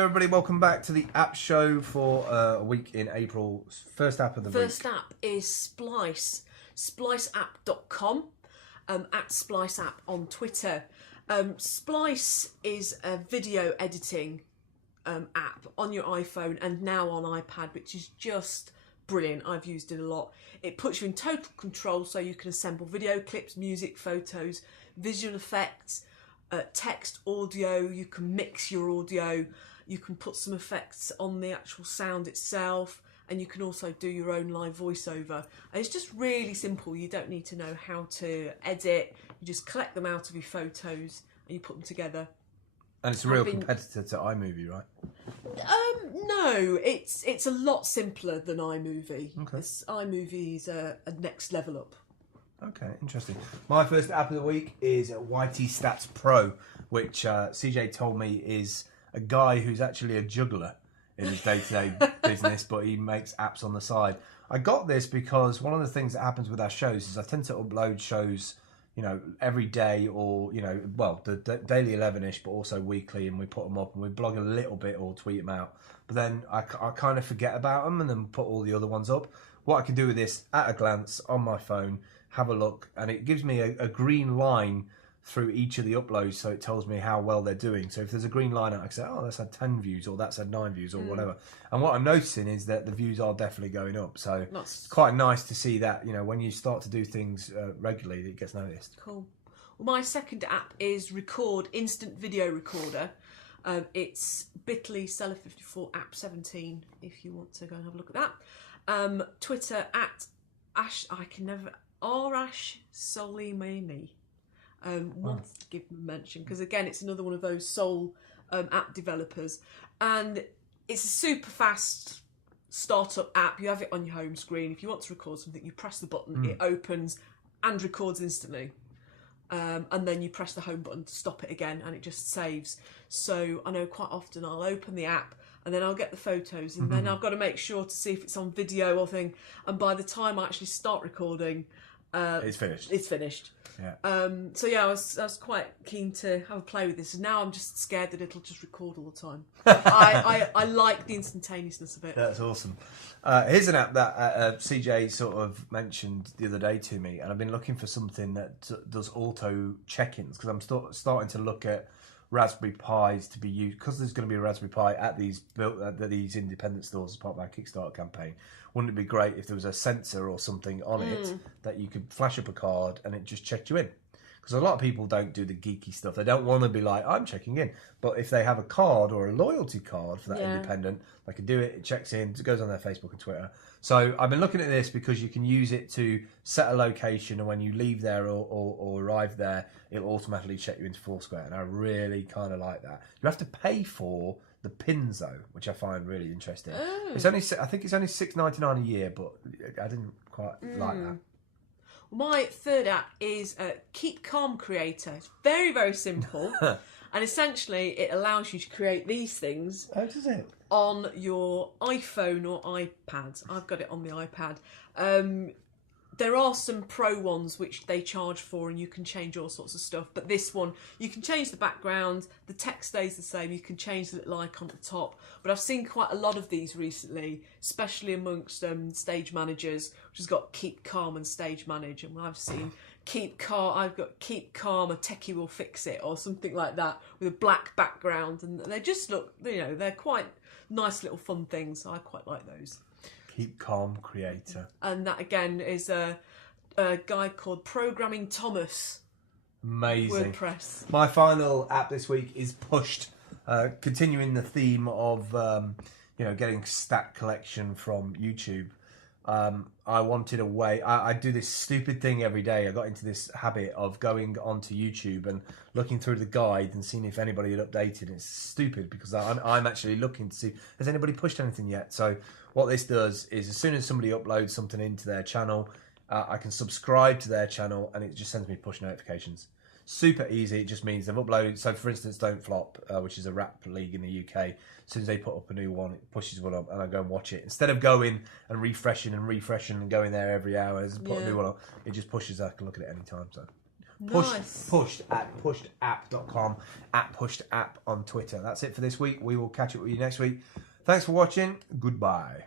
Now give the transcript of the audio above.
there, everybody. Welcome back to the app show for a week in April. First app of the week. First app is Splice. Spliceapp.com. At Splice App on Twitter. Splice is a video editing app on your iPhone and now on iPad, which is just brilliant. I've used it a lot. It puts you in total control, so you can assemble video clips, music, photos, visual effects, text, audio. You can mix your audio. You can put some effects on the actual sound itself, and you can also do your own live voiceover. And it's just really simple. You don't need to know how to edit. You just collect them out of your photos and you put them together. And it's a real competitor to iMovie, right? No, it's a lot simpler than iMovie. Okay. iMovie is a next level up. Okay, interesting. My first app of the week is YT Stats Pro, which CJ told me is a guy who's actually a juggler in his day-to-day business, but he makes apps on the side. I got this because one of the things that happens with our shows is I tend to upload shows, you know, every day, or, you know, well, the daily 11ish, but also weekly, and we put them up and we blog a little bit or tweet them out. But then I kind of forget about them and then put all the other ones up. What I can do with this at a glance on my phone, have a look, and it gives me a green line through each of the uploads, so it tells me how well they're doing. So if there's a green line, I can say, oh, that's had 10 views, or that's had 9 views, or whatever. And what I'm noticing is that the views are definitely going up. So it's quite nice to see that, you know, when you start to do things regularly, it gets noticed. Cool. Well, my second app is Record Instant Video Recorder. It's bit.ly Seller54 app 17, if you want to go and have a look at that. Twitter at Ash, I can never, Arash Soleimani. Wanted to give them a mention because, again, it's another one of those sole app developers, and it's a super fast startup app. You have it on your home screen. If you want to record something, you press the button, it opens and records instantly, and then you press the home button to stop it again, and it just saves. So I know quite often I'll open the app and then I'll get the photos, and then I've got to make sure to see if it's on video or thing, and by the time I actually start recording, it's finished. It's finished. Yeah. So yeah, I was quite keen to have a play with this, and now I'm just scared that it'll just record all the time. I like the instantaneousness of it. That's awesome. Here's an app that CJ sort of mentioned the other day to me, and I've been looking for something that does auto check-ins, because I'm starting to look at Raspberry Pis to be used, because there's going to be a Raspberry Pi at these independent stores as part of our Kickstarter campaign. Wouldn't it be great if there was a sensor or something on it that you could flash up a card and it just checked you in? Because a lot of people don't do the geeky stuff. They don't want to be like, I'm checking in. But if they have a card or a loyalty card for that independent, they can do it. It checks in. It goes on their Facebook and Twitter. So I've been looking at this because you can use it to set a location, and when you leave there or arrive there, it'll automatically check you into Foursquare. And I really kind of like that. You have to pay for the pins though, which I find really interesting. It's only, I think it's only $6.99 a year, but I didn't quite like that. My third app is Keep Calm Creator. It's very, very simple. And essentially it allows you to create these things on your iPhone or iPad. I've got it on the iPad. There are some pro ones which they charge for, and you can change all sorts of stuff. But this one, you can change the background, the text stays the same, you can change the little icon at the top. But I've seen quite a lot of these recently, especially amongst stage managers, which has got Keep Calm and Stage Manage. And I've seen Keep Calm, I've got Keep Calm, a techie will fix it, or something like that, with a black background. And they just look, you know, they're quite nice little fun things. I quite like those. Keep Calm Creator. And that again is a guy called Programming Thomas. Amazing. WordPress. My final app this week is Pushed, continuing the theme of getting stat collection from YouTube. I wanted a way. I do this stupid thing every day. I got into this habit of going onto YouTube and looking through the guide and seeing if anybody had updated. It's stupid because I'm actually looking to see, has anybody pushed anything yet? So what this does is, as soon as somebody uploads something into their channel, I can subscribe to their channel and it just sends me push notifications. Super easy. It just means they've uploaded. So, for instance, Don't Flop, which is a rap league in the UK, as soon as they put up a new one, it pushes one up and I go and watch it. Instead of going and refreshing and going there every hour, just put a new one up. It just pushes. I can look at it anytime. So, Nice. Pushed at pushedapp.com, at pushedapp on Twitter. That's it for this week. We will catch up with you next week. Thanks for watching. Goodbye.